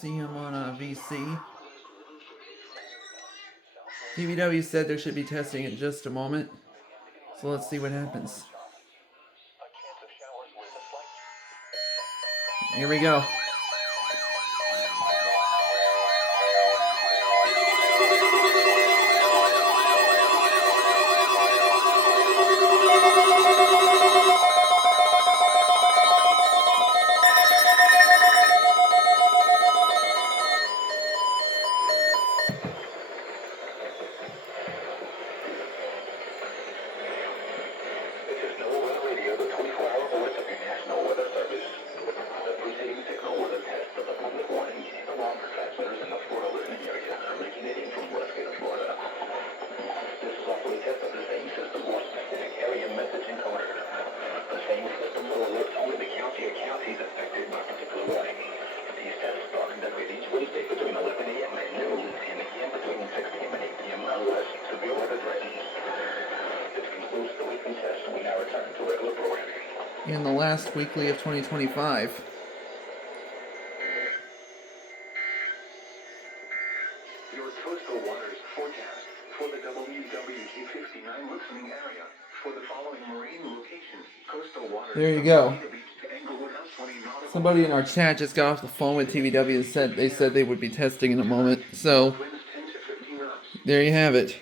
see him on VC. TVW said there should be testing in just a moment. So let's see what happens. Here we go. In the last weekly of 2025. Your coastal waters forecast for the WWT 59 listening area for the following marine locations. Coastal waters. There you go. Somebody in our chat just got off the phone with TVW and said they would be testing in a moment. So there you have it.